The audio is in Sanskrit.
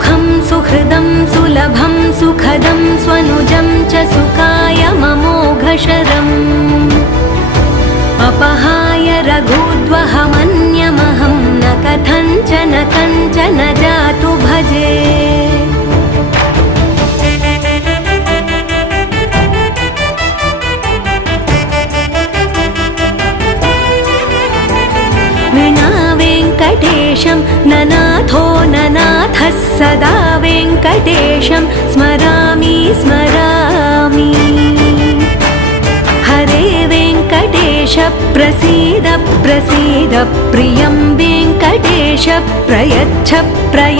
सुखं सुहृदं सुलभं सुखदं स्वनुजं च सुखाय ममोघशरम् अपहाय रघुद्वहमन्यमहं न कथञ्चन कञ्चन जातु भजे। विना वेङ्कटेशं ननाथो ननाथः सदा वेङ्कटेशं स्मरामि स्मरामि। हरे वेङ्कटेश प्रसीद प्रसीद प्रियं वेङ्कटेश प्रयच्छ प्रयच्छ।